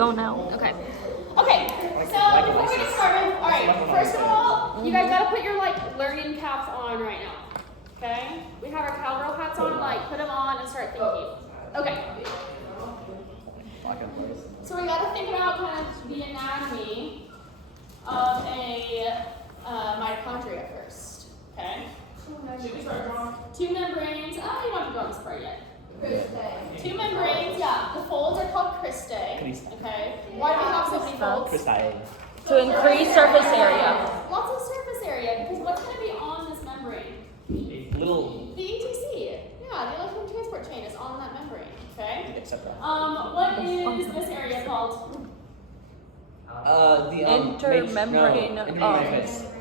go now. Okay. Okay, so before we get started, alright, first of all, you guys gotta put your learning caps on right now. Okay? We have our cowgirl hats on, put them on and start thinking. Okay. So we gotta think about kind of the anatomy of a mitochondria first. Okay? Two membranes. You don't have to go on this part yet. Two membranes, yeah. The folds are called cristae. Okay. Why do we have so many folds? To increase surface area. Lots of surface area, because what's going to be on this membrane? The ETC. Yeah, the electron transport chain is on that membrane. Okay. What is this area called? The intermembrane.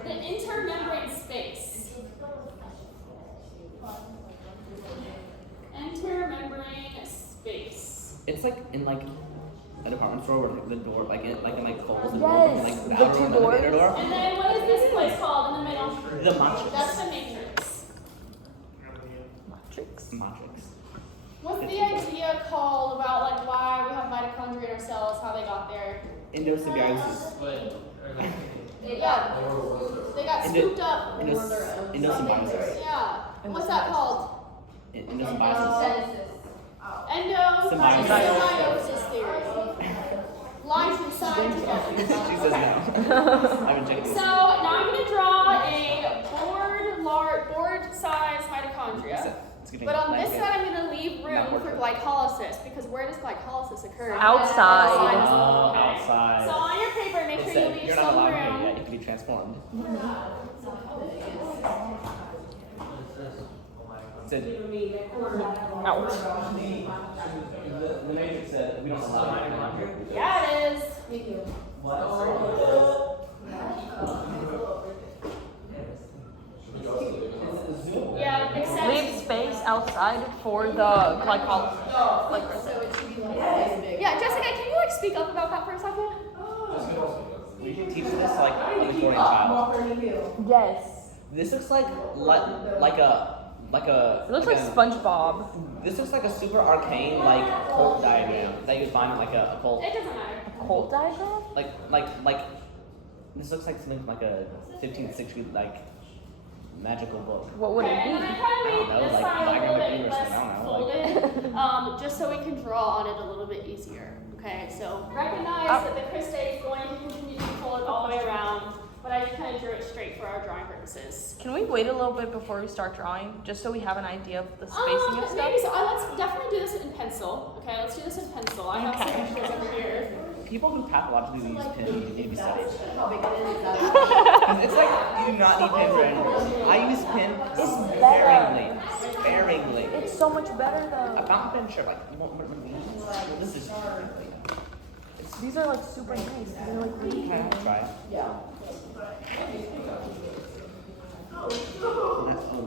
The intermembrane space. Intermembrane space. It's like in a department store where the door in folds and Yes, the the outer two and doors. the inner door. And then what is this place called in the middle? The matrix. That's the matrix. Matrix. What's the idea called about why we have mitochondria in our cells, how they got there? Endosymbiosis. Yeah. They got scooped up. Endosymbiosis. Yeah. What's that called? Endosymbiosis. Endosymbiosis theory. Lines inside together. She says no. I've been checking this. So now I'm going to draw a board-sized mitochondria. But on this side, I'm going to leave room for glycolysis, because where does glycolysis occur? Outside. Outside. So on your paper, make sure you leave you're not some allowed here room. yet. You can be transformed. Out. The matrix said we don't allow it. Yeah, it is. Yeah, except Leave space outside for the glycolysis. yeah, Jessica, can you speak up about that for a second? We can teach this like a foreign child. Yes. This looks like a. It looks like SpongeBob. This looks like a super arcane cult diagram that you would find in a cult. It doesn't matter. Cult diagram? Like this looks like something like a 15th century magical book. What would it And then I be? kind of made this side a little bit less I don't folded, just so we can draw on it a little bit easier. Okay, so recognize that the cristae is going to continue to be folded all the way around, but I just kind of drew it straight for our drawing purposes. Can we wait a little bit before we start drawing, just so we have an idea of the spacing of stuff? Maybe so. Let's definitely do this in pencil. Okay, let's do this in pencil. I have some pictures over here. People who pathologically use pens need to be studied. Because it's you do not need pen for anything. I use pen sparingly. It's so much better though. A fountain pen, sure, this is These are super nice. They're really Can I have a try? Yeah. Oh,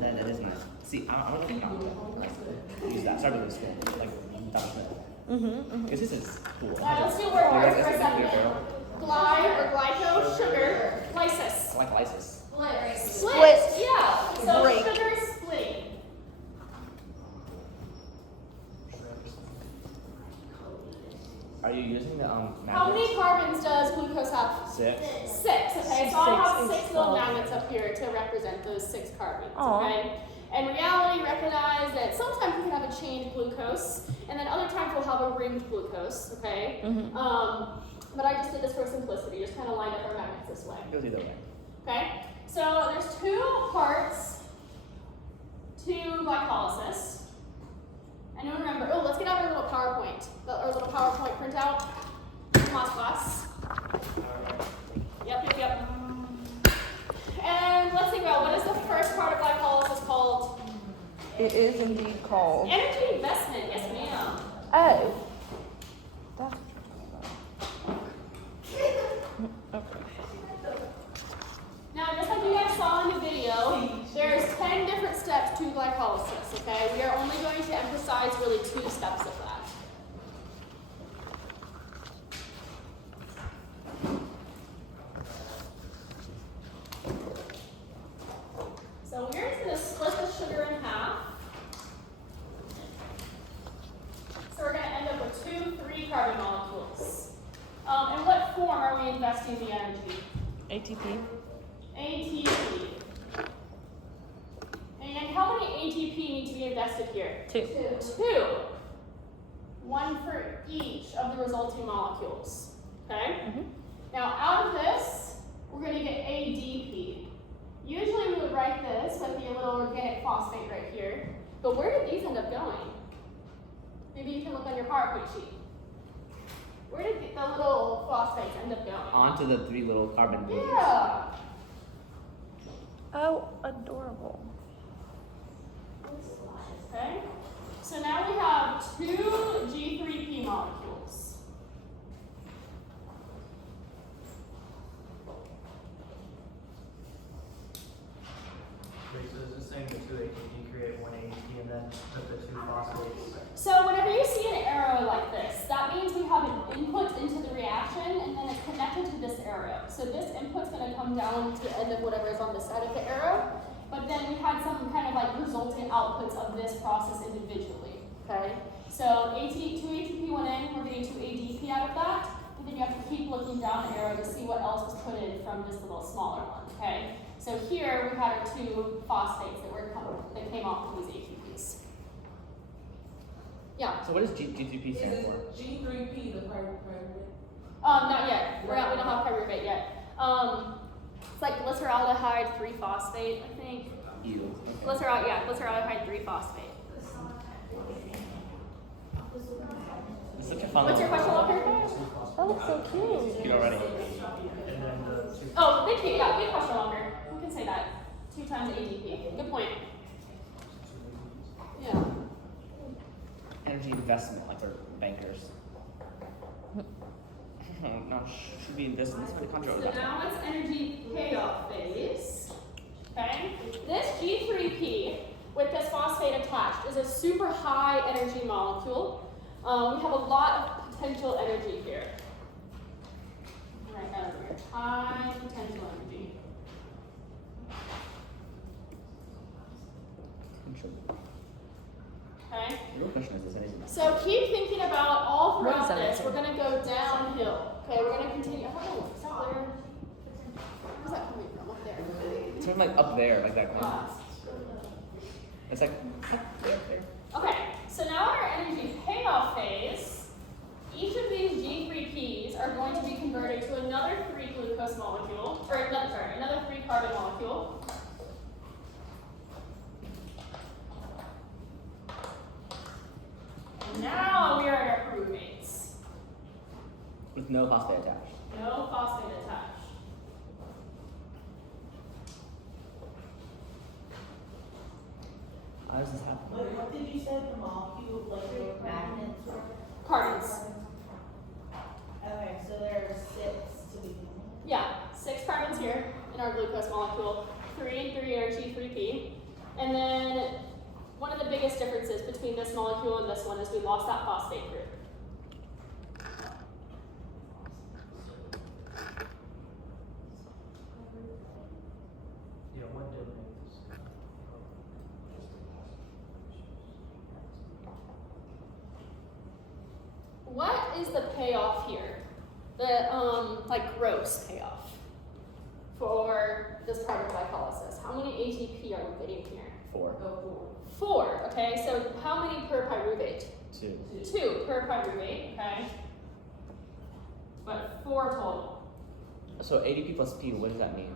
that is nice. See, I want to think use that. Start with this because this is cool. Let's do word words for a second. Glyco, sugar, lysis. Lysis. Split. Yeah. So Break. sugar is splitting. Are you using the How many carbons does glucose have? 6. 6. Okay, so I have 6 little magnets up here to represent those 6 carbons. Okay. In reality, recognize that sometimes we can have a chained glucose, and then other times we'll have a ringed glucose. Okay. But I just did this for simplicity. Just kind of lined up our magnets this way. It goes either way. Okay. So there's 2 parts to glycolysis. And then remember, let's get out our little PowerPoint. Our little PowerPoint printout. Class. Yep. And let's think about what is the first part of glycolysis called? It is indeed called. Energy investment. Yes, ma'am. Oh. That's Now, just like you guys saw in the video, there's 10 different steps to glycolysis, okay? We are only going to emphasize really 2 steps of that. So we're just going to split the sugar in half. So we're going to end up with 2 3-carbon molecules. form are we investing the energy? ATP. ATP. And how many ATP need to be invested here? 2. 2. 1 for each of the resulting molecules. Okay? Mhm. Now, out of this, we're going to get ADP. Usually we would write this with the little organic phosphate right here. But where did these end up going? Maybe you can look on your PowerPoint sheet. Where did the little phosphates end up going? Onto the 3 little carbon groups. Yeah. Oh, adorable. Okay. So now we have 2 G3P molecules. Wait, so is this saying the 2 ATP create 1 ATP and then put the 2 phosphates? So whenever you see an arrow like this, that means we have an input into the reaction and then it's connected to this arrow. So this input's going to come down to the end of whatever is on the side of the arrow. But then we had some kind of like resultant outputs of this process individually. Okay? So 2 ATP went in, we're getting 2 ADP out of that. And then you have to keep looking down the arrow to see what else was put in from this little smaller one. Okay? So here we had our 2 phosphates that came off of these ATPs. Yeah. So what does G3P stand for? G3P, the pyruvate? Not yet. We don't have pyruvate yet. It's like glyceraldehyde 3-phosphate, I think. You. Glyceraldehyde 3-phosphate. It's such a fun What's your question, Walker? That looks so cute. Cute already. And then the 2. Oh, thank you. Yeah, good question, Walker. We can say that. 2 times ADP. Good point. Yeah. Energy investment, like we're bankers. No, should be this. This is the control. So now it's energy payoff phase. Okay? This G3P with this phosphate attached is a super high energy molecule. We have a lot of potential energy here. Write that over here. High potential energy. Okay? The real question is this energy. So keep thinking about all What throughout is that this. answer? We're going to go downhill. Okay, we're going to continue. Oh, is that where? Where's that coming from? Up there. It's from like up there, like that. Yeah. It's like way up there. Okay, so now in our energy payoff phase, each of these G3Ps are going to be converted to another 3-glucose molecule, or another 3-carbon molecule. And now we are at our pyruvates. With no phosphate attached. No phosphate attached. How does this happen? Wait, what did you say the molecule, like the magnets were? Carbons. Okay, so there are 6 to begin with. Yeah, 6 carbons here in our glucose molecule, 3 and 3 are G3P. And then one of the biggest differences between this molecule and this one is we lost that phosphate group. Yeah, what did make this? What is the payoff here? The like gross payoff for this part of glycolysis. How many ATP are we getting here? 4. 4. Okay, so how many per pyruvate? 2. 2 per pyruvate. Okay, but 4 total. So ADP plus P, what does that mean?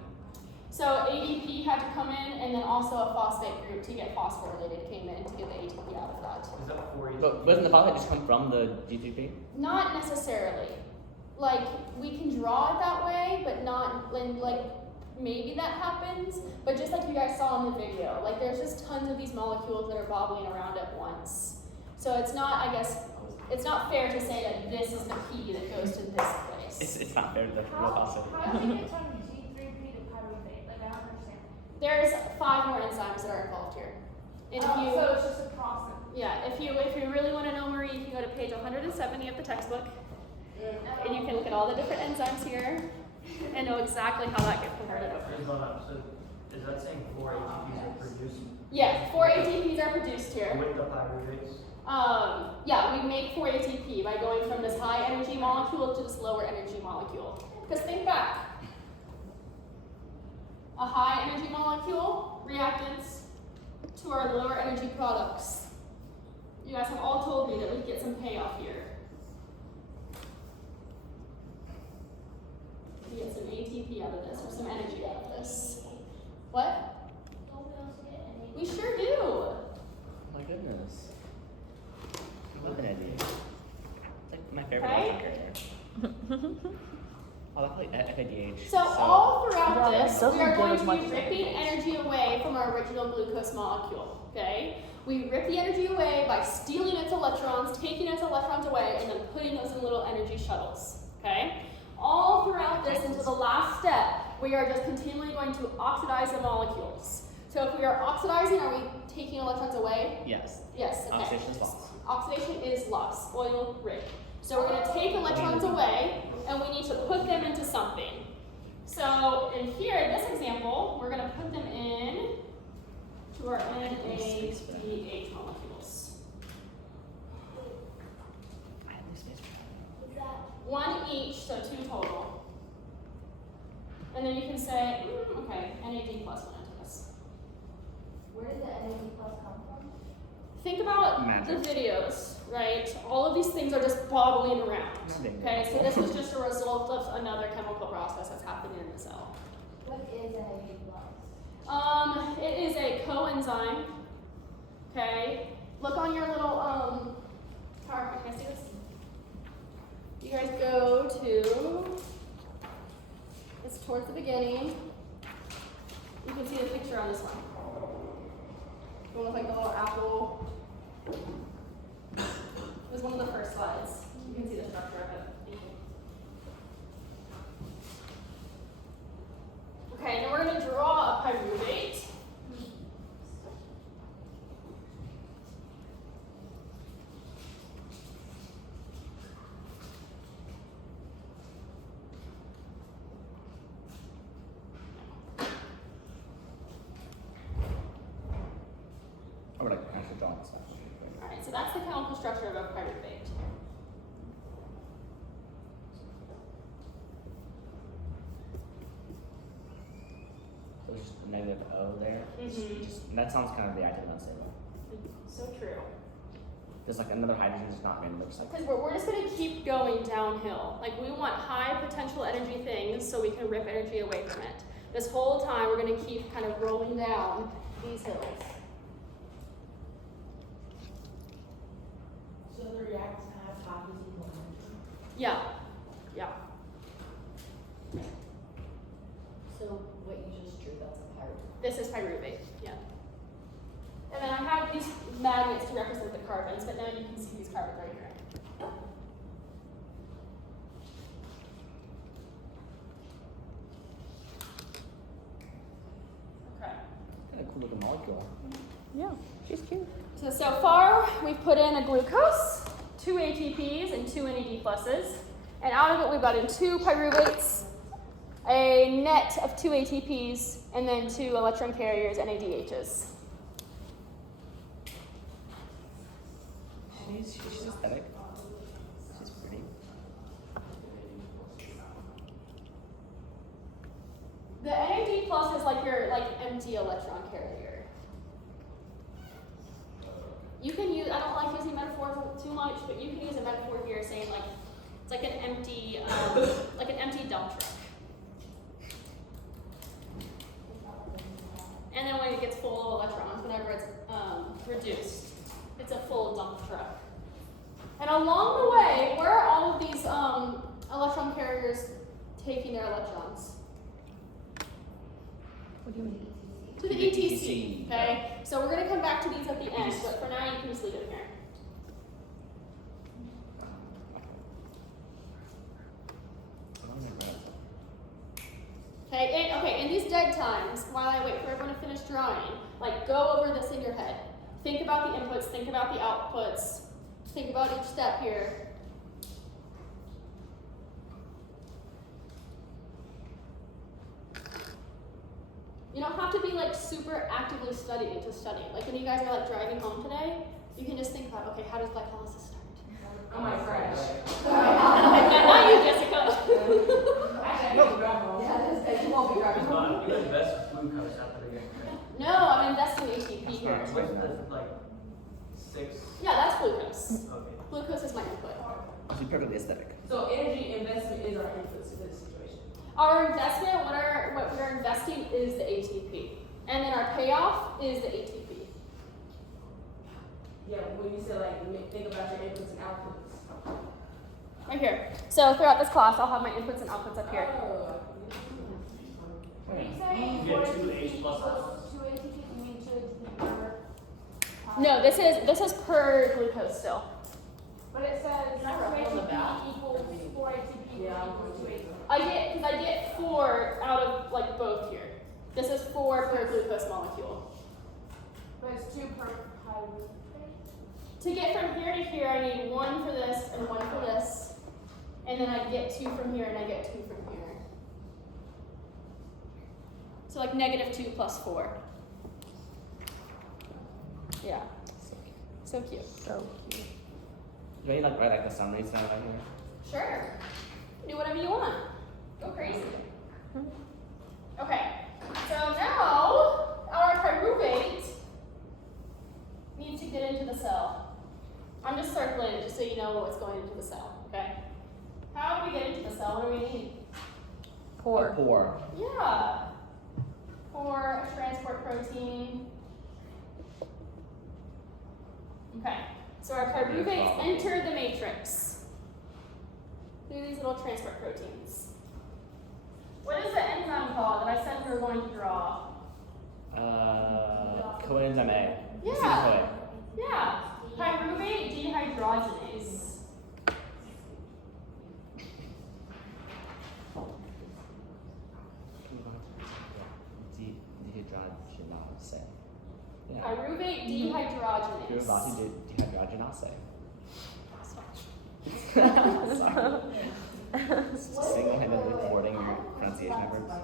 So ADP had to come in, and then also a phosphate group to get phosphorylated came in to get the ATP out of that. Is that 4 ATP? But doesn't the phosphate just come from the G3P? Not necessarily. Like, we can draw it that way, but not, like, maybe that happens. But just like you guys saw in the video, like, there's just tons of these molecules that are bobbling around at once. So it's not, I guess, it's not fair to say that this is the P that goes to this place. It's not fair to the real phosphate. How do you get from G3P to pyruvate? Like, I don't understand. There's 5 more enzymes that are involved here. And if you, So it's just a process. yeah, if you really want to know, Marie, you can go to page 170 of the textbook. And you can look at all the different enzymes here and know exactly how that gets converted over. So is that saying 4 ATPs are produced Yeah, 4 ATPs are produced here. with the pyruvates? Yeah, we make 4 ATP by going from this high energy molecule to this lower energy molecule. Because think back. A high energy molecule, reactants, to our lower energy products. You guys have all told me that we get some payoff here. We get some ATP out of this, or some energy out of this. What? We sure do. Oh my goodness. I love an idea. It's like my favorite Right? character. Oh, that's like FADH. So all throughout Yeah, this, it doesn't we are give going as to much be as ripping FADH. energy away from our original glucose molecule, okay? We rip the energy away by stealing its electrons, taking its electrons away, and then putting those in little energy shuttles, okay? All throughout this, until the last step, we are just continually going to oxidize the molecules. So if we are oxidizing, are we taking electrons away? Yes. Yes, okay. Oxidation is loss. Oxidation is loss, oil rig. So we're going to take electrons away, and we need to put them into something. So in here, in this example, we're going to put them in to our NADH molecules. I have this space for that. 1 each, so 2 total. And then you can say, okay, NAD plus went into this. Where did the NAD plus come from? Think about Magic. the videos, right? All of these things are just bobbling around. Nothing. Okay, so this was just a result of another chemical process that's happening in the cell. What is NAD plus? It is a coenzyme. Okay, look on your little PowerPoint. Can I see this? You guys go to. It's towards the beginning. You can see the picture on this one. The one with like the little apple. It was one of the first slides. You can see the structure of it. Thank you. Okay, now we're going to draw a pyruvate. I would like to actually draw this stuff. Alright, so that's the chemical structure of a pyruvate. So it's just a negative O there. Mhm. That sounds kind of reactive and unstable. So true. There's like another hydrogen is not random, looks like. Because we're just going to keep going downhill. Like we want high potential energy things so we can rip energy away from it. This whole time we're going to keep kind of rolling down these hills. So the reacts have copies of one. Yeah, yeah. So what you just drew, that's a pyruvate. This is pyruvate, yeah. And then I have these magnets to represent the carbons, but now you can see these carbons right here. Okay. Kind of cool looking molecule. Yeah, she's cute. So far, we've put in a glucose, 2 ATPs, and 2 NAD pluses. And out of it, we've got in 2 pyruvates, a net of 2 ATPs, and then 2 electron carriers, NADHs. She's aesthetic. She's pretty. The NAD plus is like your empty electron carrier. You can use, I don't like using metaphors too much, but you can use a metaphor here saying like, it's like an empty dump truck. And then when it gets full of electrons, whenever it's reduced, it's a full dump truck. And along the way, where are all of these electron carriers taking their electrons? What do you mean? To the ETC, okay? So we're going to come back to these at the end, but for now you can just leave it here. Okay, in these dead times, while I wait for everyone to finish drawing, like go over this in your head. Think about the inputs, think about the outputs, think about each step here. You don't have to be like super actively studying to study. Like when you guys are like driving home today, You can just think about, okay, how does glycolysis start? I might crash. Not you, Jessica. You won't be driving. You invest glucose at the beginning. No, I'm investing ATP here. What's the, like, 6? Yeah, that's glucose. Okay. Glucose is my input. Actually, perfectly aesthetic. So energy investment is our inputs to this situation. Our investment, what we're investing is the ATP. And then our payoff is the ATP. Yeah, when you say like think about your inputs and outputs. Right here. So throughout this class, I'll have my inputs and outputs up here. Oh. When you say You get 2 H plus ions. 2 ATP, you mean 2 ATP per? No, this is per glucose still. But it says 2 I write on the back? ATP equals 4 ATP Yeah. equals 2 ATP. I get 4 out of like both here. This is 4 per glucose molecule. But it's 2 per pyruvate. To get from here to here, I need 1 for this and 1 for this. And then I get 2 from here and I get 2 from here. So like -2 plus 4. Yeah. So cute. So cute. Do you like write like the summaries down right here? Sure. Do whatever you want. Go crazy. Okay. So now our pyruvate needs to get into the cell. I'm just circling it just so you know what's going into the cell. Okay. How do we get into the cell? What do we need? Poor. Poor. Yeah. For a transport protein. Okay. So our pyruvates enter the matrix through these little transport proteins. What is the enzyme called that I said we were going to draw? Coenzyme A. Yeah. Yeah. Pyruvate dehydrogenase. Dehydrogenase. Yeah. Pyruvate dehydrogenase. Dehydrogenase. Single-handedly thwarting your pronunciation efforts.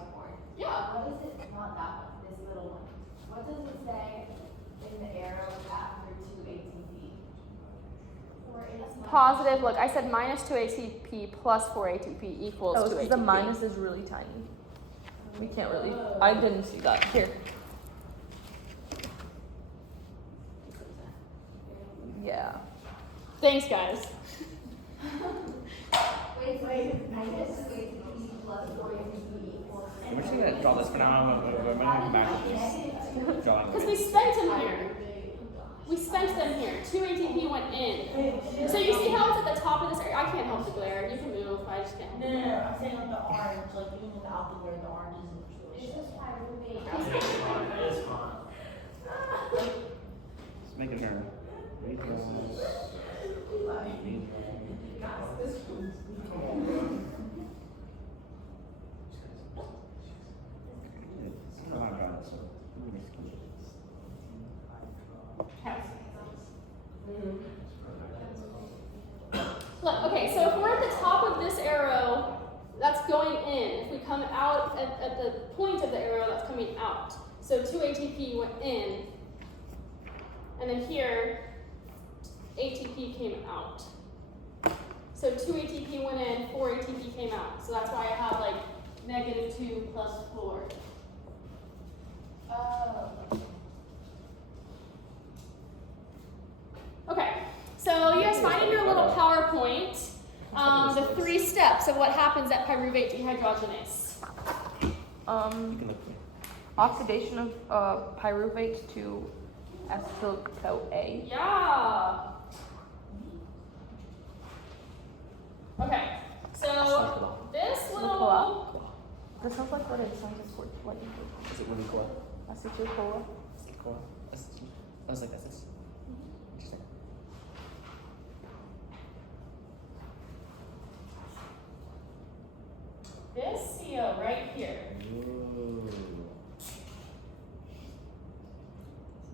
Yeah. What is it? Not that one. This little one. What does it say in the arrow after 2 ATP? Or it's Positive. Look, I said -2 ATP plus 4 ATP equals Oh, 2 because ATP. the minus is really tiny. We can't really. I didn't see that. Here. Yeah. Thanks, guys. wait, minus 2 ATP plus 4 ATP equals. We're just gonna draw this for now. We're gonna come back to just drawing. Because we spent them here. We spent them here. 2 ATP went in. So you see how it's at the top of this area? I can't help the glare. You can move. I just can't help the glare. I'm saying like the orange, like even without the glare, the orange isn't really It's showing. just pyruvate. It's fine. Just making her redraw. Look, okay, so if we're at the top of this arrow, that's going in. If we come out at the point of the arrow, that's coming out. So 2 ATP went in, and then here, ATP came out. So 2 ATP went in, 4 ATP came out. So that's why I have like -2 plus 4. Okay, so you guys find in your little PowerPoint the 3 steps of what happens at pyruvate dehydrogenase. You can look. Oxidation of pyruvate to acetyl-CoA. Yeah. Okay, so this little. This sounds like what it sounds like for what you Is it really cool? do. Acetyl-CoA. Cool. I was like, that's this. Interesting. This CO right here. Ooh.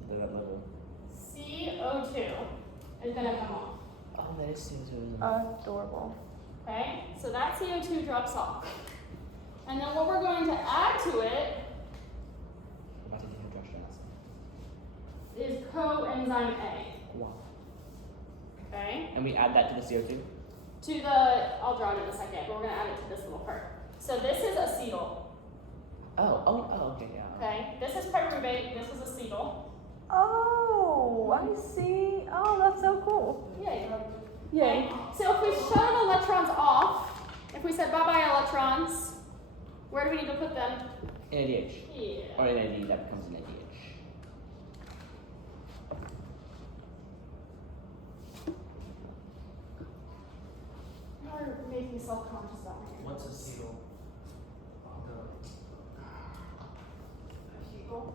That level. CO2 is gonna come off. Oh, that is CO2. Adorable. Okay, so that CO2 drops off. And then what we're going to add to it About to dehydrogenase. is coenzyme A. Wow. Okay? And we add that to the CO2? I'll draw it in a second, but we're gonna add it to this little part. So this is acetyl, Okay, yeah. okay? This is pyruvate, this is acetyl. Oh, I see. Oh, that's so cool. Yay. Yay. So if we shutted electrons off, if we said bye-bye electrons, where do we need to put them? NADH. Yeah. Or NAD, that becomes an ADH. You're making me self-conscious about my hair. What's acetyl? Acetyl.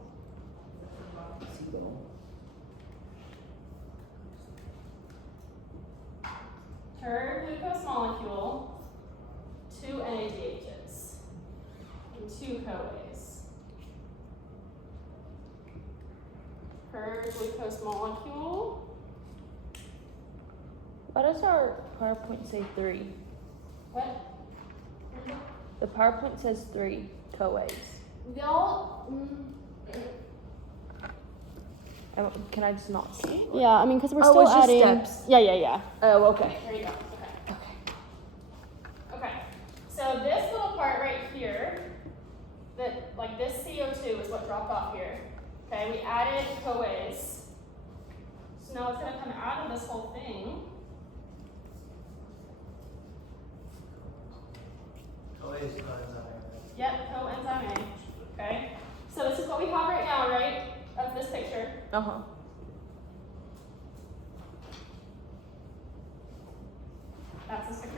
Per glucose molecule, 2 NADHs, and 2 CoAs. Per glucose molecule, Why does our PowerPoint say 3? what? The PowerPoint says 3 CoAs. Can I just not see? Yeah, I mean, because we're Oh, still it's just adding. steps. Yeah. Oh, okay. There you go. Okay. So this little part right here, that like this CO2 is what dropped off here. Okay, we added CoAs. So now it's gonna come out of this whole thing. CoA is coenzyme. Yep, coenzyme A. Okay. So this is what we have right now, right? Of this picture. Uh-huh. That's this picture.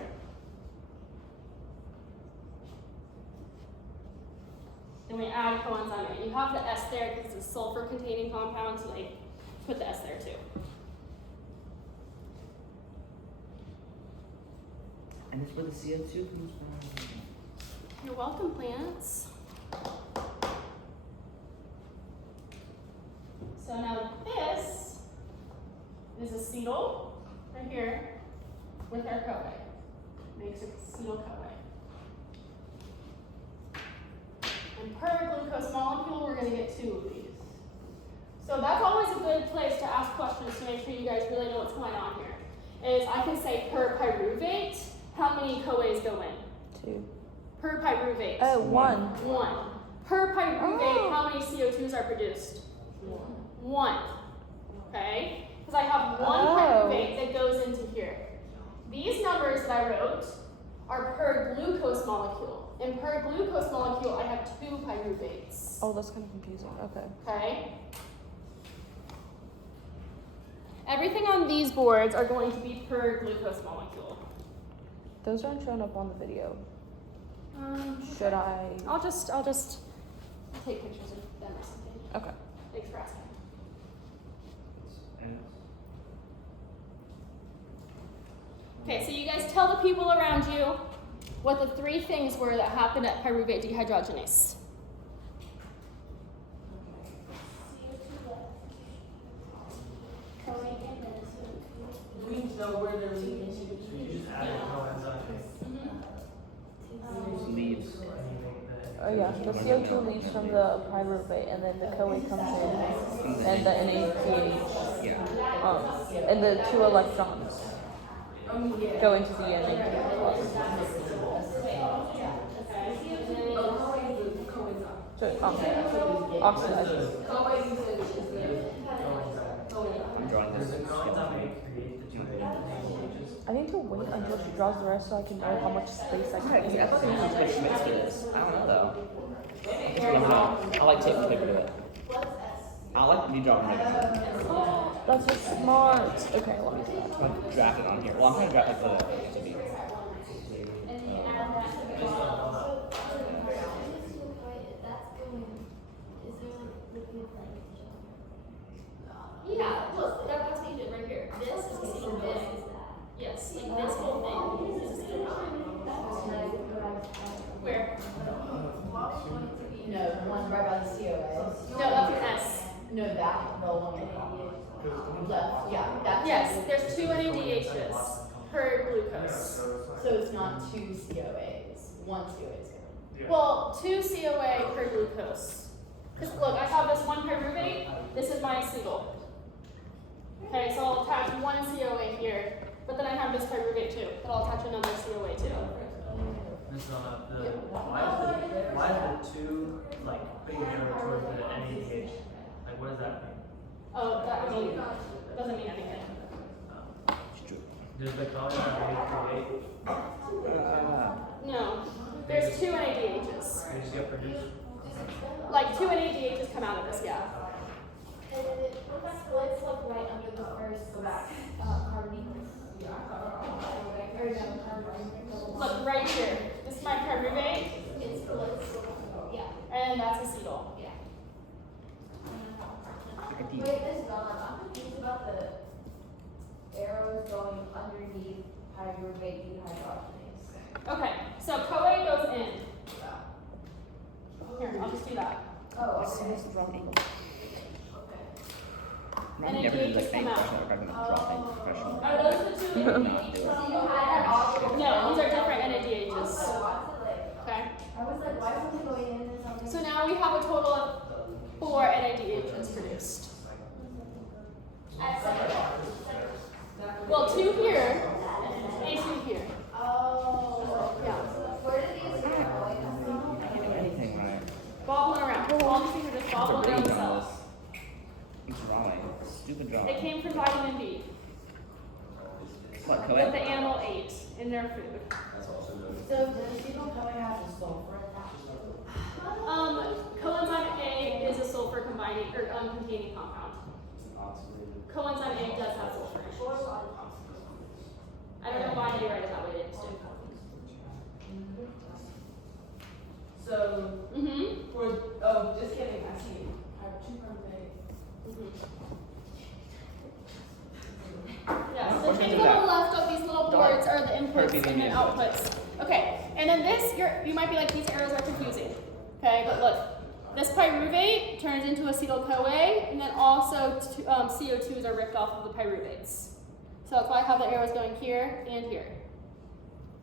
Then we add coenzyme A. You have the S there because it's a sulfur-containing compound, so they put the S there too. And this is where the CO2 comes from. You're welcome, plants. So now this is acetyl right here with our CoA. Makes it acetyl CoA. And per glucose molecule, we're going to get 2 of these. So that's always a good place to ask questions to make sure you guys really know what's going on here. Is I can say per pyruvate, how many CoAs go in? 2. Per pyruvate. Oh, 1. 1. Per pyruvate, Oh. how many CO2s are produced? 1. Okay? Because I have 1 pyruvate that goes into here. These numbers that I wrote are per glucose molecule. And per glucose molecule, I have 2 pyruvates. Oh, that's kind of confusing. Okay. Okay? Everything on these boards are going to be per glucose molecule. Those aren't showing up on the video. Should Okay. I? I'll just take pictures of them or something. Okay. Thanks for asking. Okay, so you guys tell the people around you what the 3 things were that happened at pyruvate dehydrogenase. We know where they're leading to. So you just add coenzyme Leaves. and you make the. Oh yeah, the CO2 leaves from the pyruvate, and then the CoA comes in, and the NADH, Yeah. and the 2 electrons go into the NADH. So it oxidizes. I'm drawing Does this. the coenzyme A create the 2 ADHs? I need to wait until she draws the rest so I can know how much space I Okay, can see, I use. thought they used to switch Schmitz for this. I don't know though. It's never know. I like tape and paper to it. I like me drawing right. That's so smart. Okay, let me do that. I'm gonna draft it on here. Well, I'm trying to draft like the SOB. Yeah, look, that's what you did right here. This is acetyl big. Yes, like this whole thing is acetyl Where? No, the one right by the COA. No, that's an S. No, that, the one left, yeah, that's. Yes, there's 2 NADHs per glucose. So it's not 2 COAs, 1 COA is good. Well, 2 CoA per glucose. Because look, I have this 1 pyruvate. This is my acetyl. Okay, so I'll attach one COA here, but then I have this pyruvate too, that I'll attach another COA to. This why is the two like big arrow towards the NADH? Like what does that mean? Oh, that doesn't mean anything. Does the color have A No, there's two NADHs. they just get produced? Like two NADHs come out of this, yeah. And then it splits like right under the first carbene. Or no, carbene. Look, right here. This is my pyruvate, It splits. Yeah. and that's acetyl. Yeah. Wait, this is I'm confused about the arrows going underneath pyruvate dehydrogenase. Okay, so CoA goes in. Here, I'll just do that. Oh, What's okay. this wrong angle? Okay. I've And never it did like come any out. professional or not professional. Are those the two? Not do it. So you had that all. No, these are different NADHs. So what's it like? Okay. I was like, why is something going in and something? So now we have a total of 4 NADHs produced. Well, 2 here and 2 here. Oh. Yeah. Where did these go? I can't do anything right. Bobbling around. All these things are just I'm bobbling around reading the on cells. this. It's drawing. Stupid drawing. It came from vitamin B What, that co-ed? the animal ate in their food. So does acetyl CoA have a sulfur attached to it? Coenzyme A is a sulfur combining or containing compound. Coenzyme A does have sulfur in it. I don't know why they write it that way. They just do. So, Mm-hmm. just kidding, I see. I have 2 pyruvate. Yeah, so the What's things gonna do on the that? left of these little boards are the inputs Perfect and the inputs. outputs. Okay, and then this, you might be like, these arrows are confusing. Okay, but look, this pyruvate turns into acetyl-CoA, and then also CO2s are ripped off of the pyruvates. So that's why I have the arrows going here and here.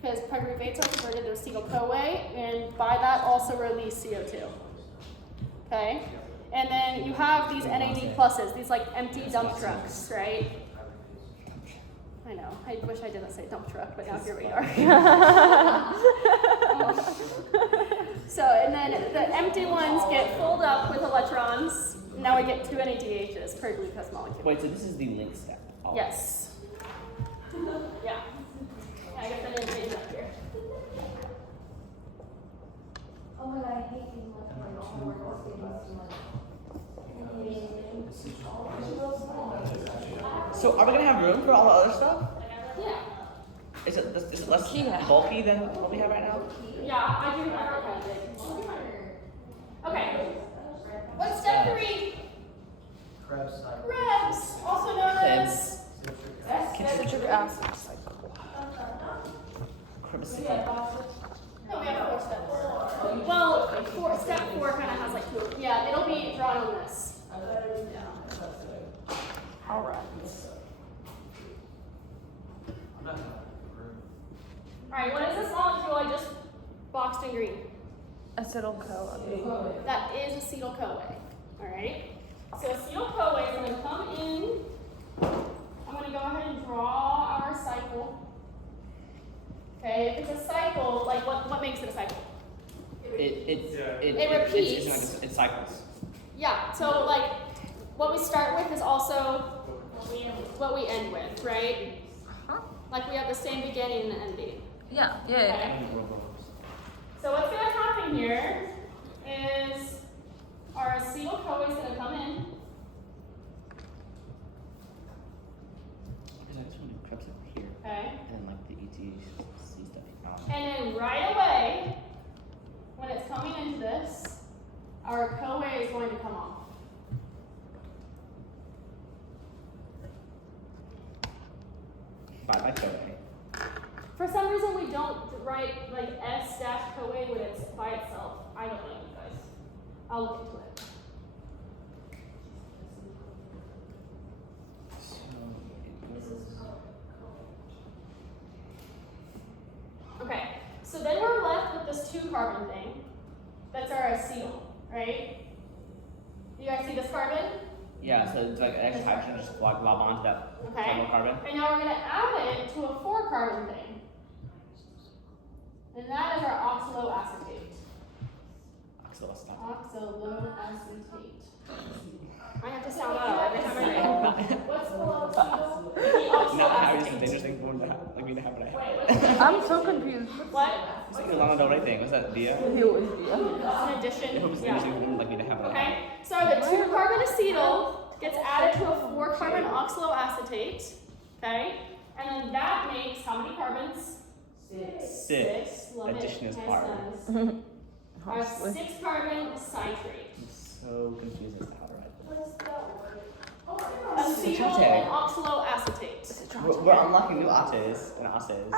Because pyruvates are converted to acetyl-CoA, and by that also release CO2. Okay, and then you have these NAD pluses, these like empty dump trucks, right? I know. I wish I didn't say dump truck, but now here we are. So, and then the empty ones get filled up with electrons. Now we get 2 NADHs per glucose molecule. Wait, so this is the link step. Oh. Yes. Yeah. I guess I didn't change that here. Oh my god, I hate these ones. Oh my god, So are we gonna have room for all the other stuff? Yeah. Is it less bulky than what we have right now? Yeah, I do have it kind of big. Okay. What's step 3? Krebs cycle. Krebs, also known as Citric acid cycle. Chromacy. no, we have 4 steps. Well, step 4 kind of has like 2. Yeah, it'll be drawn on this. All right. I'm not gonna have room. All right, what is this molecule I just boxed in green? Acetyl-CoA. That is acetyl-CoA. All right. So acetyl-CoA is going to come in. I'm going to go ahead and draw our cycle. Okay, if it's a cycle, like what makes it a cycle? It repeats. It cycles. Yeah. So like, what we start with is also what we end with, right? Like we have the same beginning and ending. Yeah. Okay. So what's going to happen here is our acetyl-CoA is going to come in. Because I just want to do Krebs over here. Okay. And then like the ETC stuff. And then right away, when it's coming into this, our CoA is going to come off. By CoA. For some reason, we don't write like S-CoA when it's by itself. I don't know, you guys. I'll look into it. Okay, so then we're left with this 2-carbon thing. That's our acetyl, right? You guys see this carbon? Yeah, so it's like extra hydrogen just lob onto that Okay. carbon. And now we're going to add it to a 4-carbon thing. And that is our oxaloacetate. Oxaloacetate. I have to sound that out every time I read it. What's below acetyl? The Not how you're oxaloacetate. interesting for like me to have it. I'm so confused. What? It's like a long adult right thing. What's that? Dia? He always do. That's an addition. I hope it's Yeah. interesting for like me to have it. Okay. So the 2-carbon acetyl gets added to a 4-carbon oxaloacetate. Okay. And then that makes how many carbons? 6. Love it. Addition is Nice, hard. nice. Our 6-carbon citrate. I'm so confused as to how to write this. Acetyl and oxaloacetate. We're unlocking new ates and aces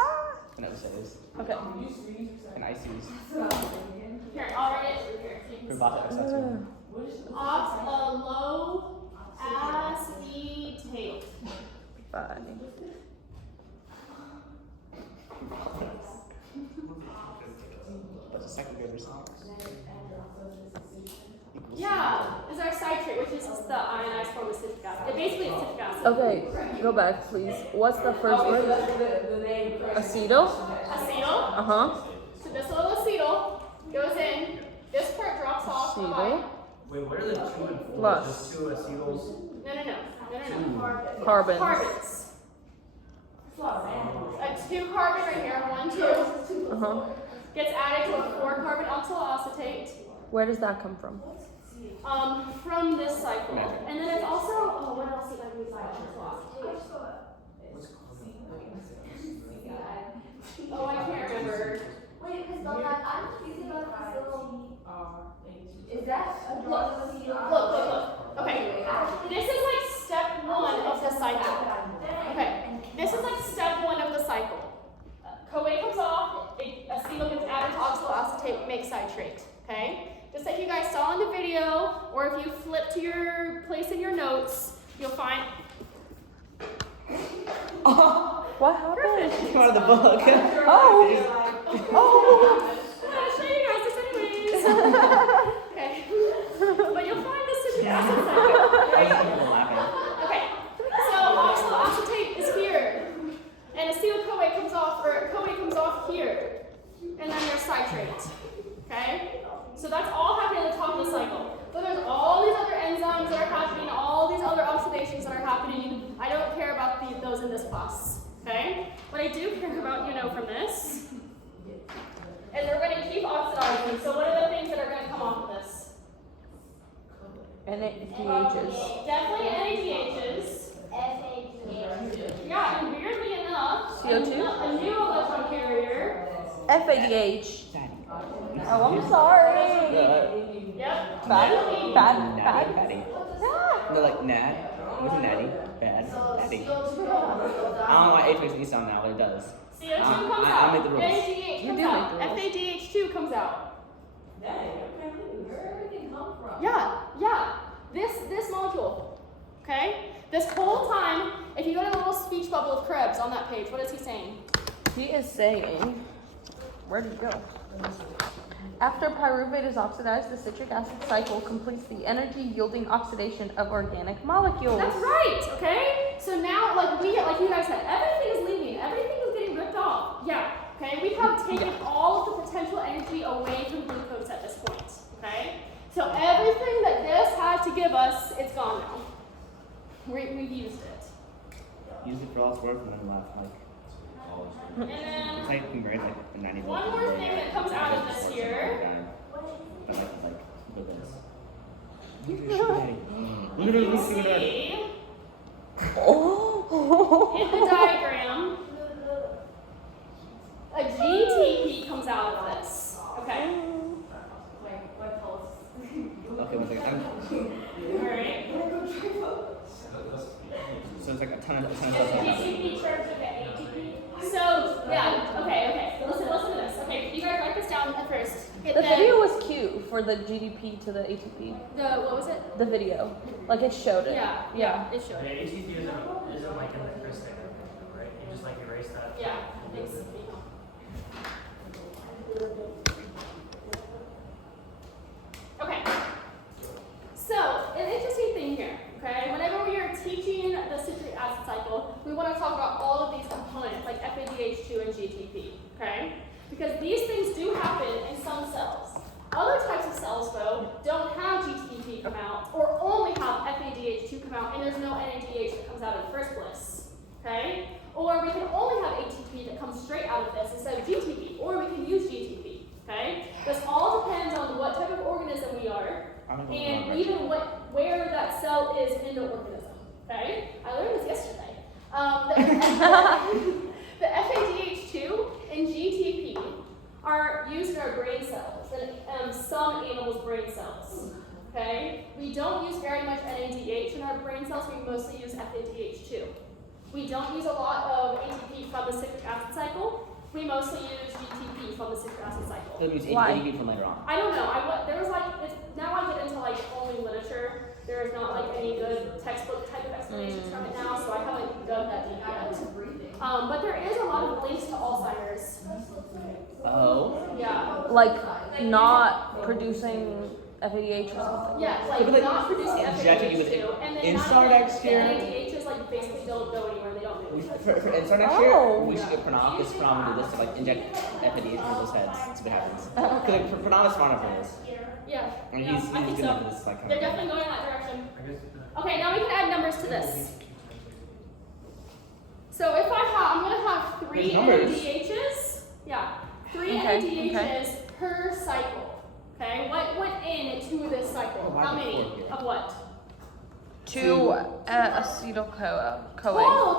and oces Okay. and ices. Here, I'll write it here. So you can For see. bata acetate. Oxaloacetate. Fine. That's a second favorite song. Yeah, is our citrate, which is the ionized form of citric acid. It basically is citric acid. Okay, go back, please. What's the first word? Acetyl? Acetyl. Uh-huh. So this little acetyl goes in. This part drops off. Acetyl. Bye-bye. Wait, what are the 2 and 4? Plus. Just 2 acetyls? No. Carbons. Carbons. A 2-carbon right here, 1, 2, Uh-huh. gets added to a 4-carbon oxaloacetate. Where does that come from? From this cycle. And then it's also, what else did I use oxaloacetate? Oh, I can't remember. Wait, because I'm confused about this little. Is that a Look. Okay. This is like step 1 of the cycle. Okay. This is like step 1 of the cycle. CoA comes off, acetyl gets added to oxaloacetate, makes citrate. Okay? Just like you guys saw in the video, or if you flip to your place in your notes, you'll find. What happened? It's part of the book. Oh! Oh! I'll show you guys this anyways. Okay. But you'll find the citric acid cycle. Right? Okay. So oxaloacetate is here. And acetyl-CoA comes off, or CoA comes off here. And then there's citrate. Okay? So that's all happening at the top of the cycle. But there's all these other enzymes that are happening, all these other oxidations that are happening. I don't care about those in this class. Okay? What I do care about, from this, is we're going to keep oxidizing. So what are the things that are going to come off of this? NADHs. Definitely NADHs. Yeah, and weirdly enough, CO2? a new electron carrier. FADH. Oh, I'm sorry. Yep. Bad. No, like Nad. What's natty? Bad. Natty. I don't know why H makes me sound now, but it does. CO2 comes I out. make the rules. NADH You comes do out. make the rules. FADH2 comes out. Where did everything come from? Yeah. This molecule. Okay? This whole time, if you go to the little speech bubble of Krebs on that page, what is he saying? He is saying, where did he go? After pyruvate is oxidized, the citric acid cycle completes the energy-yielding oxidation of organic molecules. That's right, okay? So now, like you guys said, everything is leaving. Everything is getting ripped off. Yeah, okay? We have taken all of the potential energy away from glucose at this point, okay? So everything that this had to give us, it's gone now. We've used it. Use it for all it's worth and then laugh like. And It's then like from grade like 90. one more thing that comes out of this here. But like look at this. You Look at can this. see Oh! in the diagram, a GTP comes out of this. Okay. Okay, one second. Alright. So it's like a ton of Is stuff. the GTP charged with the ATP? So yeah, okay. Listen to this. Okay, you guys write this down at first. The video was cute for the GDP to the ATP. What was it? The video. Like it showed it. Yeah, it showed The it. ATP isn't like in the first thing, right? You just like erase that. Yeah, thanks. Okay. So, an interesting thing here, okay? and even where that cell is in the organism. Okay, I learned this yesterday. The FADH2 and GTP are used in our brain cells and some animals' brain cells. Okay, we don't use very much NADH in our brain cells. We mostly use FADH2. We don't use a lot of ATP from the citric acid cycle. We mostly use GTP from the citric acid cycle. So it means Why? ATP from later on. I don't know. There was now I get into only literature. There is not any good textbook type of explanations from it now, so I haven't dug that deep yet. But there is a lot of links to Alzheimer's. Oh. Yeah. Like not producing FADH or something. Yeah, Could be, not producing injecting you with FADH2, and then Instar next year. NADHs basically don't go anywhere. They don't do anything. For Instar next year, we should get Pranam, because Pranam will do this to inject FADH into those heads. See what happens. Because Pranam is smart enough for this. Yeah. And yeah, he's I think good so. enough for this kind They're of definitely going in that direction. I guess. Okay, now we can add numbers to this. So if I'm gonna have 3 There's numbers. NADHs. Yeah, 3 Okay, NADHs per cycle. Okay, what went into this cycle? Oh, why How the many four here? of what? 2 acetyl-CoA.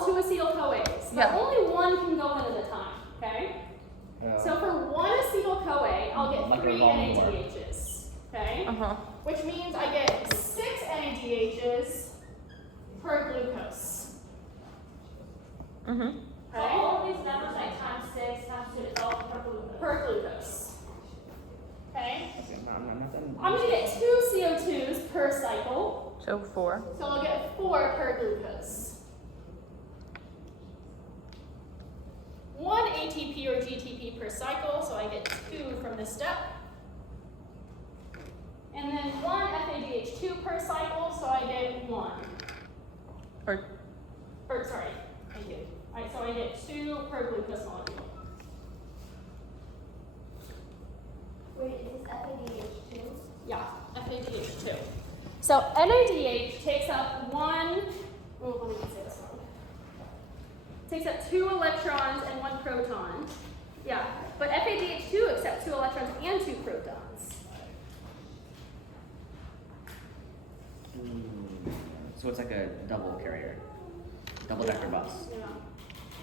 2 acetyl-CoAs. But Yeah. only one can go in at a time. Okay. So for 1 acetyl-CoA, I'll get Like a 3 long one. NADHs. Okay. Uh-huh. Which means I get 6 NADHs per glucose. Mm-hmm. Okay? All of these numbers times 6 times 2 is all per glucose. Per glucose. Okay? Okay, I'm not done. I'm gonna get 2 CO2s per cycle. So 4. So I'll get 4 per glucose. 1 ATP or GTP per cycle, so I get 2 from this step. And then 1 FADH2 per cycle, so I get 1. Sorry, thank you. Alright, so I get 2 per glucose molecule. Wait, is this FADH2? Yeah, FADH2. So NADH takes up let me say this wrong. Takes up 2 electrons and 1 proton. Yeah, but FADH2 accepts 2 electrons and 2 protons. So it's like a double carrier. Double decker bus. Yeah.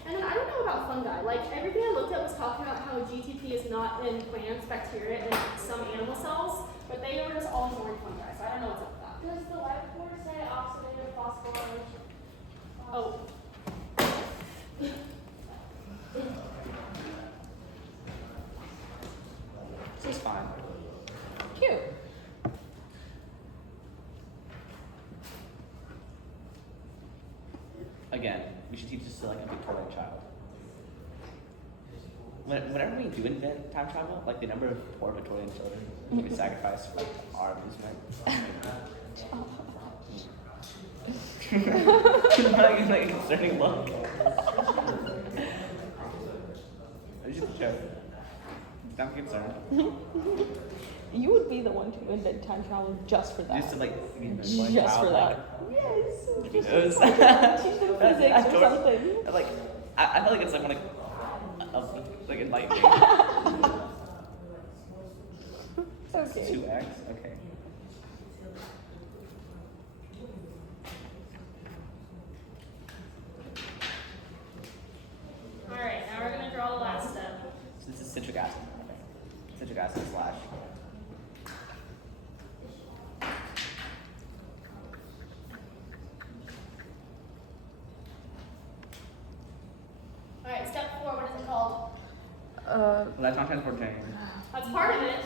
And then I don't know about fungi. Everything I looked at was talking about how GTP is not in plants, bacteria, and some animal cells, but they were just all born fungi, so I don't know what's up with that. Does the whiteboard say oxidative phosphorylation? Oh. This is fine. Cute. Again, we should teach this to a Victorian child. Whenever we do invent time travel, the number of poor Victorian children who we sacrifice for our amusement. Not a concerning look. It's just a joke. Not concerned. You would be the one to invent time travel just for that. Just to be a Just for that. Yes. Just It was- teach them physics or something. I feel like it's one of enlightening. Okay. 2x? Okay. Alright, now we're going to draw the last step. So this is citric acid. Citric acid slash. Alright, step 4, what is it called? Well, that's not transport chain. That's part of it.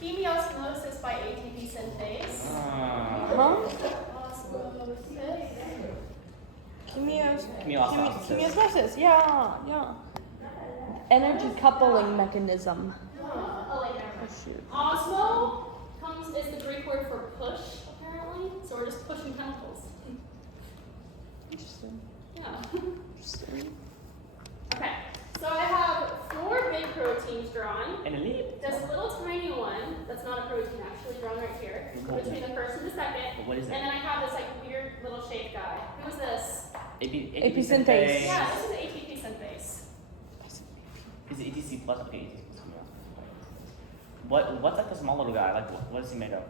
Chemiosmosis by ATP synthase. Huh? Osmosis. Chemiosmosis. Yeah. Energy coupling mechanism. Oh, shoot. Osmo is the Greek word for push, apparently. So we're just pushing chemicals. Interesting. Yeah. Interesting. Okay. So I have 4 big proteins drawn. And a leap. This little tiny one, that's not a protein actually, drawn right here, between the first and the second. What is And it? then I have this weird little shaped guy. Who's this? AP synthase. Yeah, this is ATP synthase. Is it ATC plus? Okay, ATC plus. What's like the small little guy? Like what is he made of?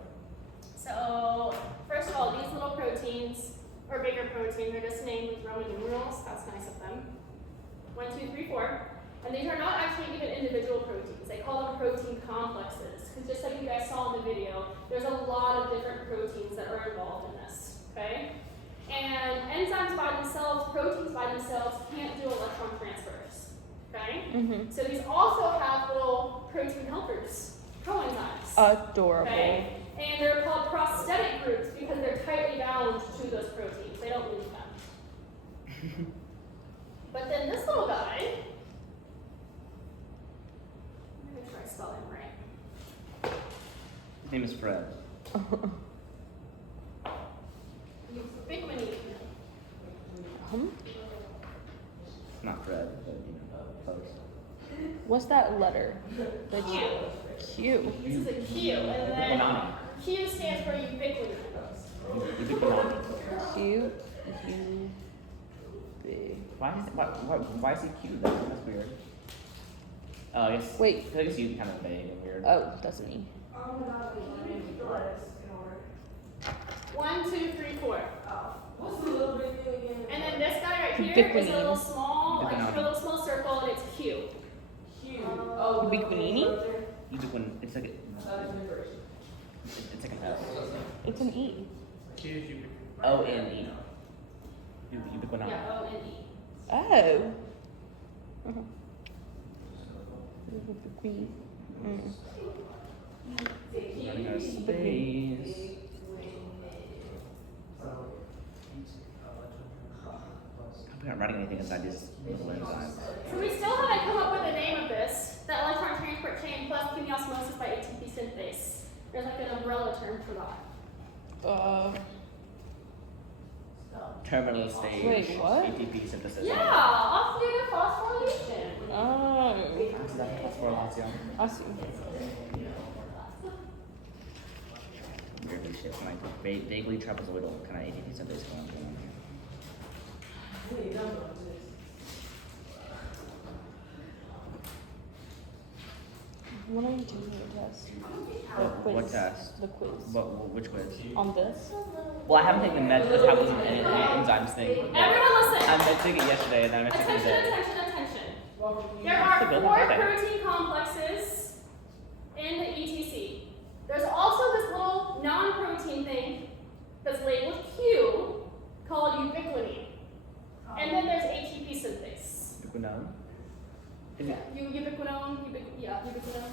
So, first of all, these little proteins, or bigger proteins, are just named with Roman numerals. That's nice of them. 1, 2, 3, 4. And these are not actually even individual proteins. They call them protein complexes. Because just like you guys saw in the video, there's a lot of different proteins that are involved in this. Okay? And enzymes by themselves, proteins by themselves, can't do electron transfers. Okay? Mm-hmm. So these also have little protein helpers, coenzymes. Adorable. Okay? And they're called prosthetic groups because they're tightly bound to those proteins. They don't leave them. But then this little guy, let me make sure I spell him right. His name is Fred. Ubiquinine. Not Fred, but close. What's that letter? The Q. Q. This is a Q, and then Ubiquinone. Q stands for ubiquinine. Ubiquinone. Q. U. B. Why is he cute? That's weird. Oh, I guess. Wait. I guess you kind of vague and weird. Oh, that's me. 1, 2, 3, 4. What's the little bit thing again? And then this guy right here is a Ubiquinine. little small, like Ubiquinone. a little small circle, and it's Q. Oh, Ubiquinine? Ubiquin. It's like it's like an F. It's an E. O-N-E. Ubiquinone. Yeah, O-N-E. Oh. Uh-huh. Ubiquinine. Mm. Running out of space. I'm not writing anything inside these little enzymes. So we still haven't come up with the name of this, the electron transport chain plus chemiosmosis by ATP synthase. There's like an umbrella term for that. Terminal stage. Wait, what? ATP synthesis. Yeah, oxidative phosphorylation. Oh. Phosphorylation. I see. Weirdly shaped, like vaguely trapezoidal kind of ATP synthesis going on here. What are you doing your test? What test? The quiz. Which quiz? On this? Well, I haven't taken the metabolism and enzymes thing. Everyone listen. I took it yesterday and then I took it Attention, today. attention. There are 4 protein complexes in the ETC. There's also this little non-protein thing that's labeled Q called ubiquinine. And then there's ATP synthase. Ubiquinone? Yeah, ubiquinone, ubiquinone.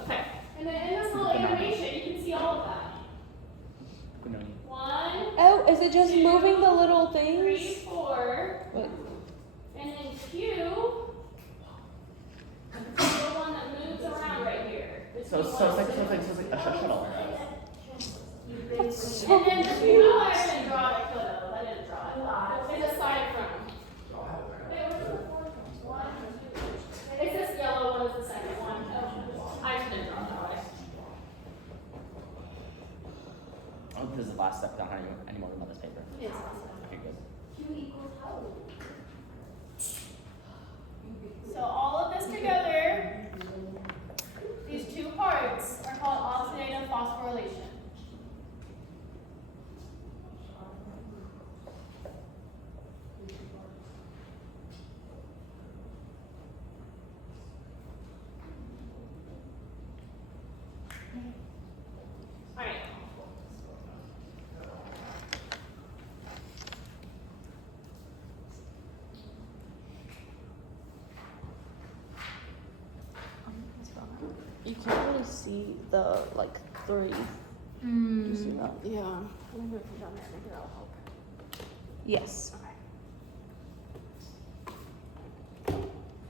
Okay. And then in this little animation, you can see all of that. Ubiquinone. 1, Oh, is it just Two, moving the little 3, things? 4, Wait. and then Q is the one that moves around right here. So it's like a shuttle. That's And then the blue one, I didn't draw it, I could have, I didn't draw it. It's a side from. It's this yellow one is the second one. I shouldn't draw that way. Oh, this is the last step. I don't have any more about this paper. Yes. Okay, good. So all of this together, these 2 parts are called oxidative phosphorylation. All right. You can't really see the like 3. Do you see that? Yeah. Let me move it down there. Maybe that'll help. Yes. Okay.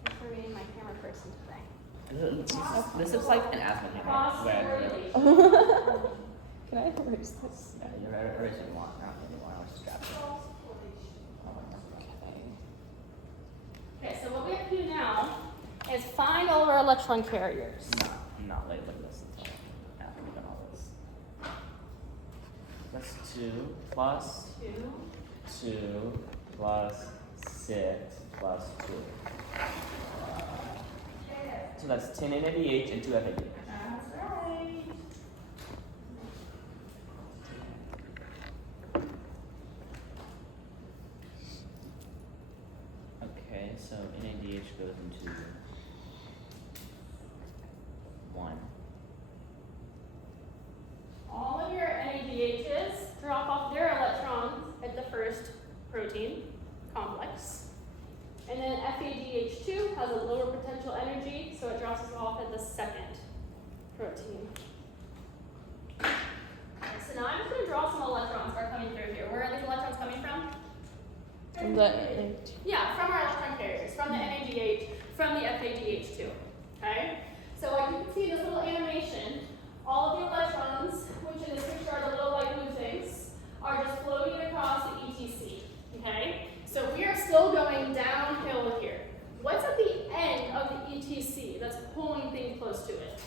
Thanks for being my camera person today. This looks like an asthma thing. Phosphorylation. Can I erase this? Yeah, you're erase it you want. I don't anymore. I was just grabbing it. Okay, so what we have to do now is find all of our electron carriers. I'm not labeling this until after we've done all this. That's 2 plus 2. 2 plus 6 plus 2. So that's 10 NADH and 2 FAD. That's the second protein. Okay, so now I'm just going to draw some electrons that are coming through here. Where are these electrons coming from? Yeah, from our electron carriers, from the NADH, from the FADH2. Okay? So like you can see in this little animation, all of the electrons, which in this picture are the little light blue things, are just floating across the ETC. Okay? So we are still going downhill here. What's at the end of the ETC that's pulling things close to it?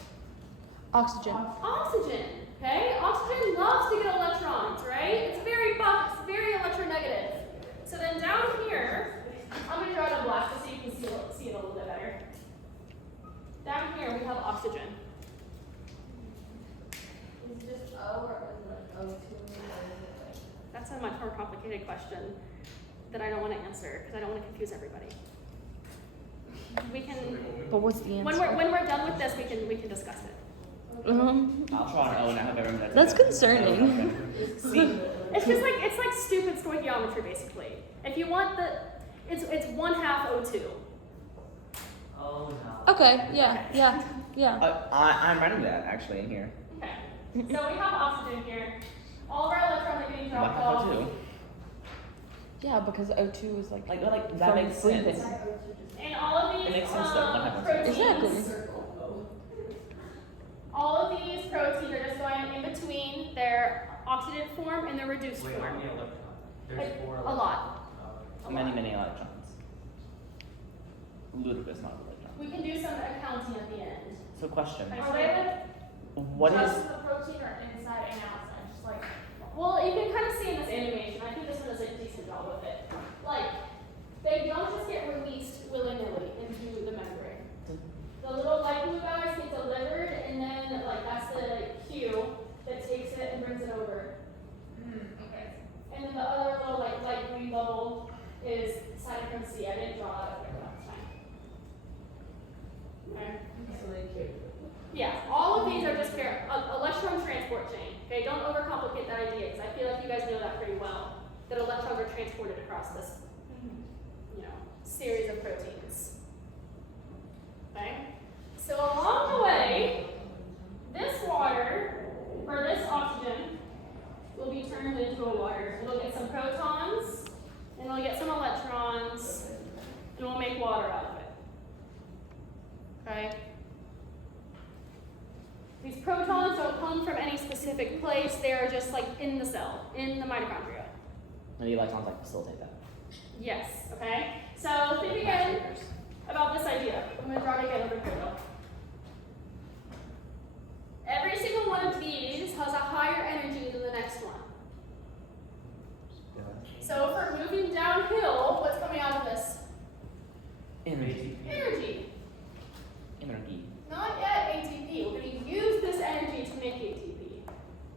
Oxygen. Oxygen. Okay? Oxygen loves to get electrons, right? It's very electronegative. So then down here, I'm going to draw it in black just so you can see it a little bit better. Down here we have oxygen. Is it just O or is it like O2 or is it like? That's a much more complicated question that I don't want to answer because I don't want to confuse everybody. We can, But what's the answer? when we're done with this, we can discuss it. I'll try an O and I hope I remember That's concerning. See, It's just like stupid stoichiometry basically. If you want it's 1/2 O2. Oh no. Okay, yeah. I'm writing that actually in here. Okay. So we have oxygen here. All of our electrons are getting dropped What off. O2? Yeah, because O2 is like That from makes breathing. sense. And all of these It makes sense that one happens. proteins, Exactly. all of these proteins are just going in between their oxidative form and their reduced Wait, how form. many electrons? There's 4 A electrons. lot. Oh, Many electrons. Ludicrous amount of electrons. We can do some accounting at the end. So question. Are they What like is just in the protein or inside and outside? Just like Well, you can kind of see in this animation. I think this one does a decent job with it. Like, they don't just get released willy-nilly into the membrane. The little light blue guys get delivered, and then like that's the cue that takes it and brings it over. okay. And then the other little like light green bubble is cytochrome C. I didn't draw that up there last time. Okay. Yeah, all of these are just electron transport chain. Okay, don't overcomplicate that idea because I feel like you guys know that pretty well. That electrons are transported across this, series of proteins. Okay, so along the way, this water or this oxygen will be turned into a water. It'll get some protons, and it'll get some electrons, and we'll make water out of it. Okay. These protons don't come from any specific place. They are just like in the cell, in the mitochondria. the electrons like facilitate that? Yes, okay? So think again about this idea. I'm going to draw it again over here though. Every single one of these has a higher energy than the next one. So if we're moving downhill, what's coming out of this? Energy. Energy. Energy. Not yet ATP. We're going to use this energy to make ATP.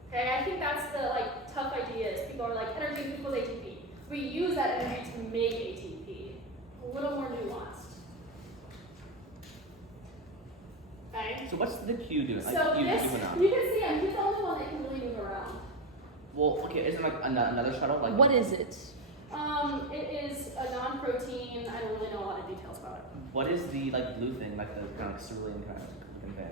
Okay, I think that's the tough idea is people are like energy equals ATP. We use that energy to make ATP. A little more nuanced. Okay? So what's the Q doing? So you this, doing that? you can see him. He's the only one that can really move around. Well, okay, isn't like another shuttle like? What is it? It is a non-protein. I don't really know a lot of details about it. What is the blue thing, like the kind of cerulean kind of thing?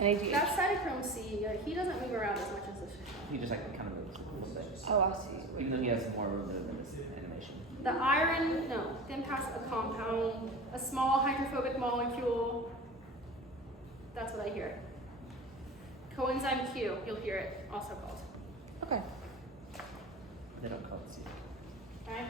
NADH. That's cytochrome C. He doesn't move around as much as this. He just kind of moves a little bit. Oh, I see. Even though he has more movement in this animation. The iron, no, then pass a compound, a small hydrophobic molecule. That's what I hear. Coenzyme Q, you'll hear it also called. Okay. They don't call it C. Okay?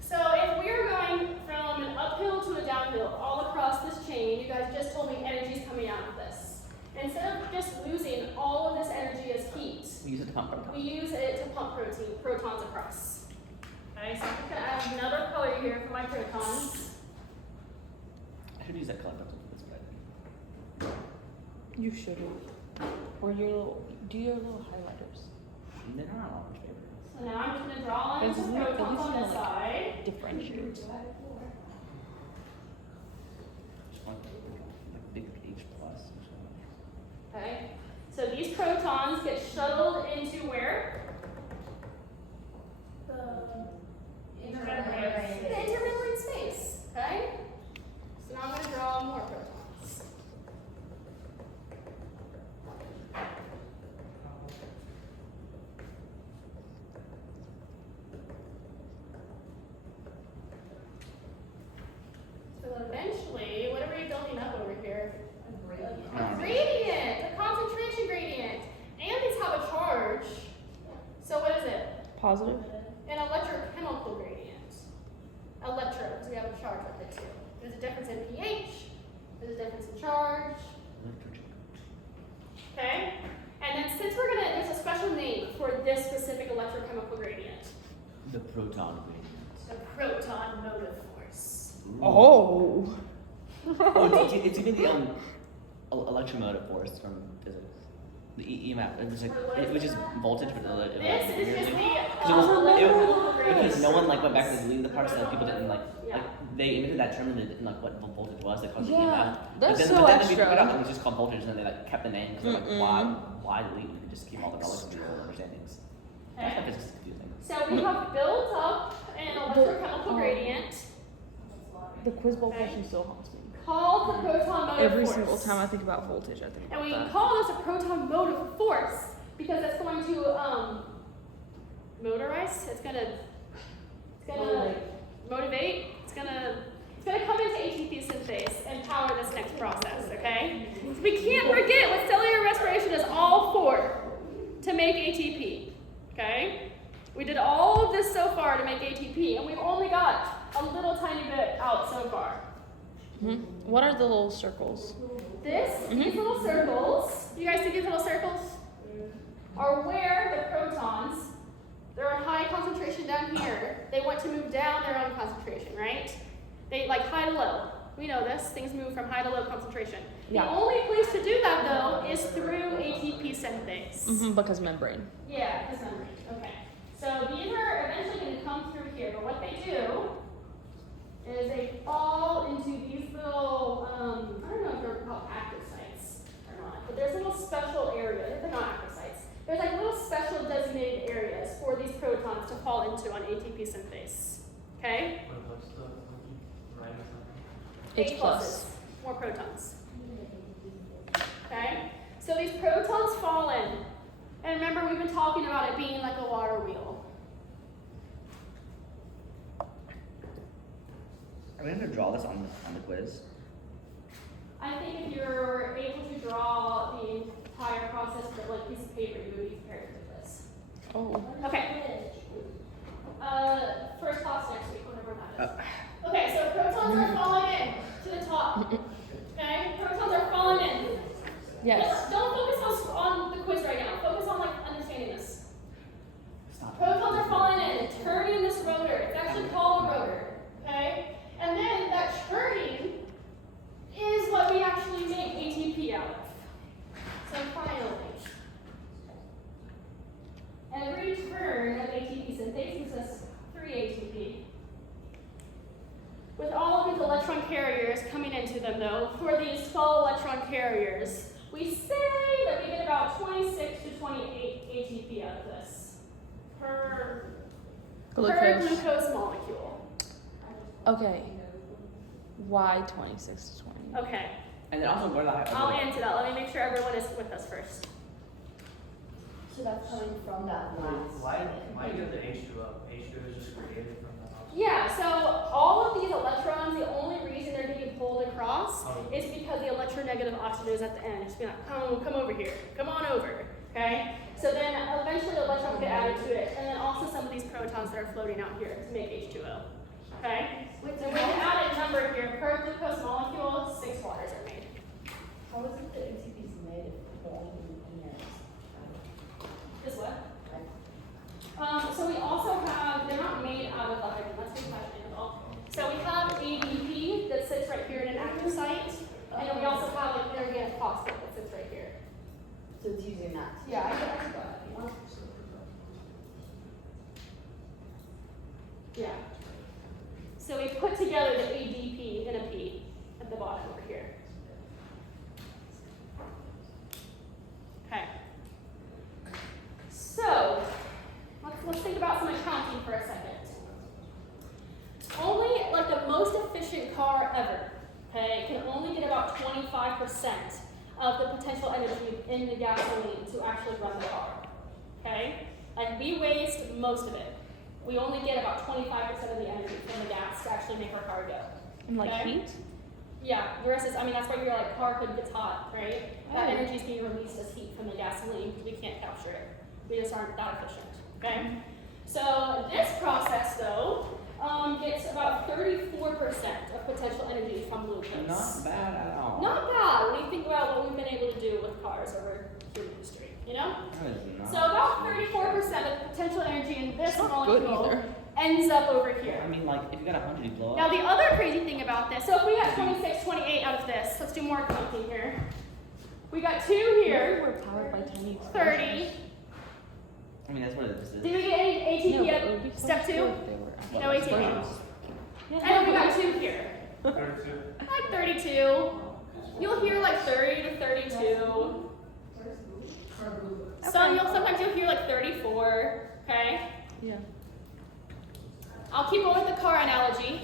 So if we're going from an uphill to a downhill all across this chain, you guys just told me energy is coming out of this. Instead of just losing all of this energy as heat, We use it to pump protons. we use it to pump protons across. Okay, so I'm just gonna add another color here for my protons. I should use that color pencil for this, but You should. Or do your little highlighters. they're not all my favorites. So now I'm just gonna draw in It's some not- at protons least on this not like- side. Differentiate. Just want like big H plus or something. Okay, so these protons get shuttled into where? The intermembrane space. Okay? So now I'm going to draw more protons. Positive. An electrochemical gradient. Electrodes, we have a charge with it too. There's a difference in pH, there's a difference in charge. Okay? And then since there's a special name for this specific electrochemical gradient. The proton gradient. The proton motive force. Oh. Oh, it's even the electromotive force from physics. The EMF, it's like, which is voltage, but This is just the electrochemical gradient. because no one like went back to deleting the parts, so like, people didn't like Yeah. they invented that term and they didn't like what voltage was. They called it Yeah, EMF. that's but so then they extra. figured out it was just called voltage, and then they like kept the name because they're like, why delete? We could just keep all the relics of the old understandings. That's why physics is confusing. So we have built up an electrochemical gradient The quiz bowl question still haunts me. called the proton motive Every force. single time I think about voltage, I think And about we that. call this a proton motive force because it's going to motorize. It's gonna motivate. It's gonna come into ATP synthase and power this next process. Okay. So we can't forget what cellular respiration is all for, to make ATP. Okay. We did all of this so far to make ATP, and we've only got a little tiny bit out so far. What are the little circles? These little circles, you guys see these little circles? Are where the protons, they're in high concentration down here. They want to move down their own concentration, right? They like high to low. We know this, things move from high to low concentration. Yeah. The only place to do that though is through ATP synthase. Because membrane. Yeah, this membrane, okay. So these are eventually going to come through here, but what they do is they fall into these little, I don't know if they're called active sites or not, but there's little special areas, they're not active sites. There's like little special designated areas for these protons to fall into on ATP synthase, okay? What's the right H A plus. pluses, more protons. Okay? So these protons fall in. And remember, we've been talking about it being like a water wheel. Are we going to draw this on the quiz? I think if you're able to draw the entire process with like piece of paper, you would be prepared for this. Oh. Okay. First class next week, whenever that is. Okay, so protons are falling in to the top. Okay? Protons are falling in. Yes. Don't focus on the quiz right now. Focus on like understanding this. Stop. Protons are falling in, turning this rotor. It's actually called a rotor. Okay? And then that turning is what we actually make ATP out of. So finally, every turn of ATP synthase gives us 3 ATP. With all of these electron carriers coming into them though, for these 12 electron carriers, we say that we get about 26 to 28 ATP out of this per glucose molecule. Okay. Why 26 to 20? Okay, And then also, what about I'll answer that. Let me make sure everyone is with us first. So that's coming from that last. Why do you have the H2O? H2O is just created from the house. Yeah, so all of these electrons, the only reason they're getting pulled across is because the electronegative oxygen is at the end. It's being like, come over here, come on over, okay? So then eventually the electron will get added to it, and then also some of these protons that are floating out here to make H2O, okay? So we can add a number here. Per glucose molecule, 6 waters are made. How is it that ATP is made if only in there? Is what? So we also have, they're not made out of the hydrogen, that's good question at all. So we have ADP that sits right here in an active site, and then we also have like inorganic phosphate that sits right here. So it's using that. Yeah, I could go ahead if you want. Yeah. So we put together the ADP in a P at the bottom over here. Okay. So let's think about some accounting for a second. Only like the most efficient car ever, okay, can only get about 25% of the potential energy in the gasoline to actually run the car. Okay? Like we waste most of it. We only get about 25% of the energy from the gas to actually make our car go. And like Okay? heat? Yeah, the rest is, I mean, that's why your like car hood gets hot, right? That Oh. energy is being released as heat from the gasoline because we can't capture it. We just aren't that efficient, okay? So this process, though, gets about 34% of potential energy from glucose. Not bad at all. Not bad when you think about what we've been able to do with cars over human history, you know? That is not So about 34% of the potential energy in this Not good molecule either. ends up over here. I mean, like, if you got 100, you blow Now up. the other crazy thing about this, so if we got 26, 28 out of this, let's do more counting here. We got 2 here, We're powered by tiny 30. I mean, that's what it is. Did we get any ATP at step 2? No ATP. And then we got 2 here. 32. Like 32. You'll hear like 30 to 32. Sometimes you'll hear like 34. Okay? Yeah. I'll keep going with the car analogy.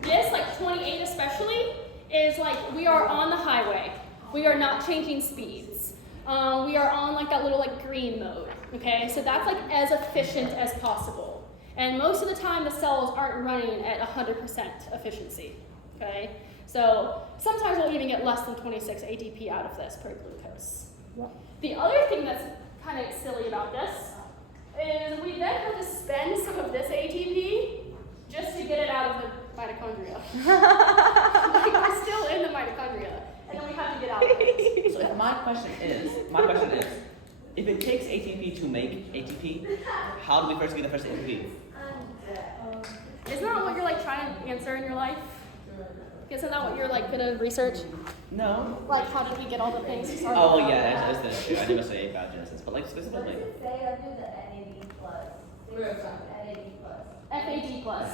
This, like 28 especially, is like we are on the highway. We are not changing speeds. We are on like that little like green mode. Okay, so that's like as efficient as possible. And most of the time the cells aren't running at 100% efficiency. Okay, so sometimes we'll even get less than 26 ATP out of this per glucose. The other thing that's kind of silly about this is we then have to spend some of this ATP just to get it out of the mitochondria. Like we're still in the mitochondria, and then we have to get out of it. So my question is, if it takes ATP to make ATP, how do we first get the first ATP? Isn't that what you're like trying to answer in your life? Isn't that what you're like gonna research? No. Like how did we get all the things? Oh, well, yeah, that's the issue. I never say biogenesis, but like specifically. What does it say under the NAD plus? NAD plus. FAD plus.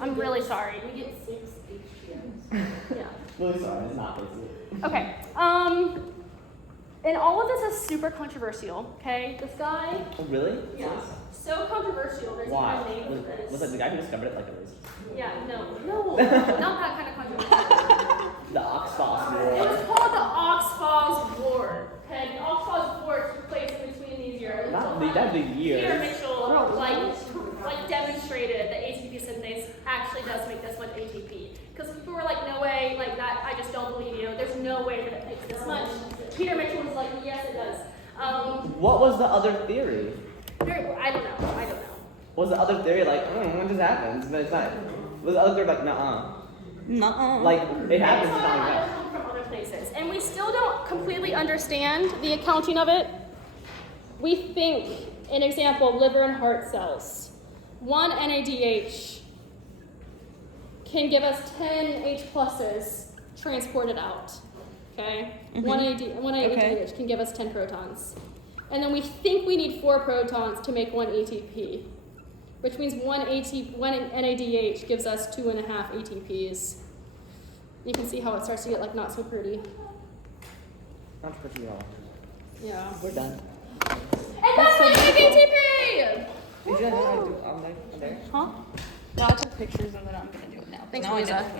I'm really sorry. We get 6 HPMs. Yeah. Really sorry, it's not basically. Okay. And all of this is super controversial. Okay. This guy. Oh, really? Yeah. So controversial. There's Why? even a name for this. Was it the guy who discovered it like a racist? Yeah. No. Not that kind of controversial. The Oxford It was War. called the Oxford War. Okay. The Oxford War took place in between these years. Not the, that's the year. Peter Mitchell like demonstrated that ATP synthase actually does make this much ATP. Because people were like, no way, like that, I just don't believe you. There's no way that it makes this much. Peter Mitchell was like, yes, it does. What was the other theory? I don't know. Was the other theory like, what just happens? But it's not. Was the other theory like, nuh-uh? Nuh-uh. Like, it happens, It's it's not like that. come from other places. And we still don't completely understand the accounting of it. We think, an example, liver and heart cells. 1 NADH can give us 10 H pluses transported out. Okay? One NADH can give us 10 protons. And then we think we need 4 protons to make 1 ATP, which means 1 NADH gives us 2.5 ATPs. You can see how it starts to get like not so pretty. Not pretty at all. Yeah. We're done. And that's how you make ATP! Did you guys know how to do on there? Huh? No, I took pictures and then I'm gonna do it now. Thanks, Now I Lisa. know.